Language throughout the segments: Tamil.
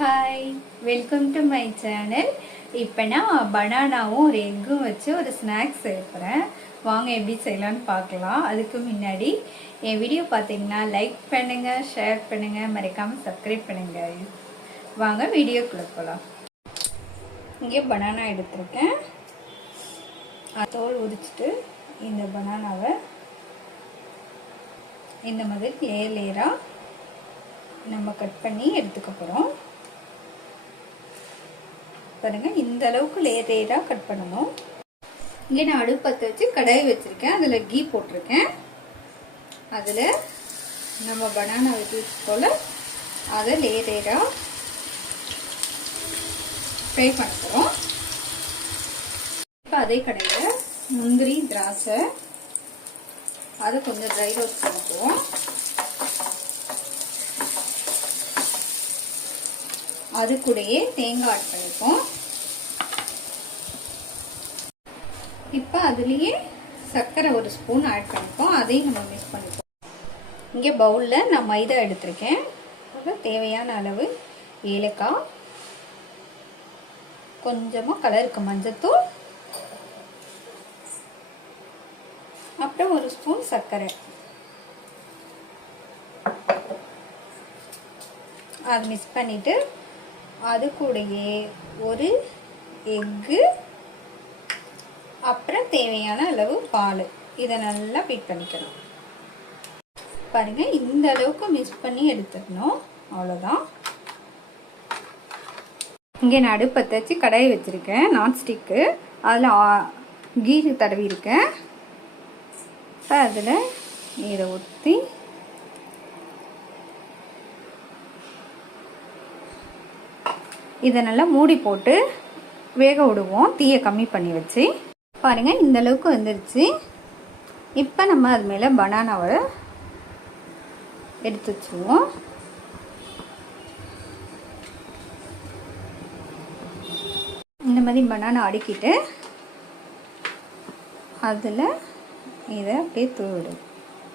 Hi, welcome to my channel. இப்போ நான் பனானாவும் ஒரு எக்கும் வச்சு ஒரு ஸ்நாக்ஸ் செய்யப்படுறேன். வாங்க எப்படி செய்யலான்னு பார்க்கலாம். அதுக்கு முன்னாடி என் வீடியோ பார்த்தீங்கன்னா லைக் பண்ணுங்கள், ஷேர் பண்ணுங்கள், மறக்காமல் சப்ஸ்கிரைப் பண்ணுங்கள். வாங்க வீடியோக்குள்ளே போகலாம். இங்கே பனானா எடுத்திருக்கேன். தோல் உரிச்சிட்டு இந்த பனானாவை இந்த மாதிரி லேயராக நம்ம கட் பண்ணி எடுத்துக்க போகிறோம். பாருங்க, இந்த அளவுக்கு லேயராக கட் பண்ணணும். இங்கே நான் அடுப்பத்தை வச்சு கடாய் வச்சிருக்கேன். அதில் கீ போட்டிருக்கேன். அதில் நம்ம பனானா வச்சு போல் அதை லேயராக ஃப்ரை பண்ணுறோம். இப்போ அதே கடையில் முந்திரி, திராட்சை அதை கொஞ்சம் ட்ரை ரோஸ்ட் பண்ணிக்குவோம். அது கூடயே தேங்காய் ஆட் பண்ணிப்போம். இப்போ அதுலேயே சர்க்கரை ஒரு ஸ்பூன் ஆட் பண்ணிப்போம். அதையும் நம்ம மிக்ஸ் பண்ணிப்போம். இங்கே பவுலில் நான் மைதா எடுத்திருக்கேன். தேவையான அளவு ஏலக்காய், கொஞ்சமாக கலருக்கு மஞ்சத்தூள், அப்புறம் ஒரு ஸ்பூன் சர்க்கரை. அது மிக்ஸ் பண்ணிவிட்டு அது கூடயே ஒரு எக்கு, அப்புறம் தேவையான அளவு பால், இதை நல்லா பீட் பண்ணிக்கணும். பாருங்க, இந்த அளவுக்கு மிக்ஸ் பண்ணி எடுத்துக்கணும். அவ்வளோதான். இங்கே நான் அடுப்பத்தை வச்சு கடாய் வச்சுருக்கேன், நான்ஸ்டிக்கு. அதில் கீ தடவி இருக்கேன். இப்போ அதில் நீரை ஊற்றி இதை நல்லா மூடி போட்டு வேக விடுவோம், தீயை கம்மி பண்ணி வச்சு. பாருங்கள், இந்த அளவுக்கு வந்துருச்சு. இப்போ நம்ம அது மேலே பனானாவை எடுத்து வச்சுருவோம். இந்த மாதிரி பனானா அடுக்கிட்டு அதில் இதை அப்படியே தூவிடு.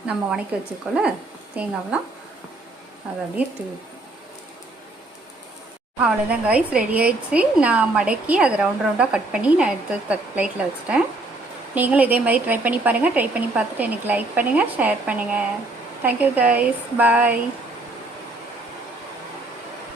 நம்ம வணக்கி வச்சுக்கோல தேங்காவெலாம் அதை அப்படியே தூவி. அவ்வளோதான் கைஸ், ரெடி ஆயிடுச்சு. நான் மடக்கி அதை ரவுண்டாக கட் பண்ணி நான் எடுத்து பிளேட்டில் வச்சுட்டேன். நீங்களும் இதே மாதிரி ட்ரை பண்ணி பாருங்கள். ட்ரை பண்ணி பார்த்துட்டு எனக்கு லைக் பண்ணுங்கள், ஷேர் பண்ணுங்கள். தேங்க்யூ கைஸ், பாய்.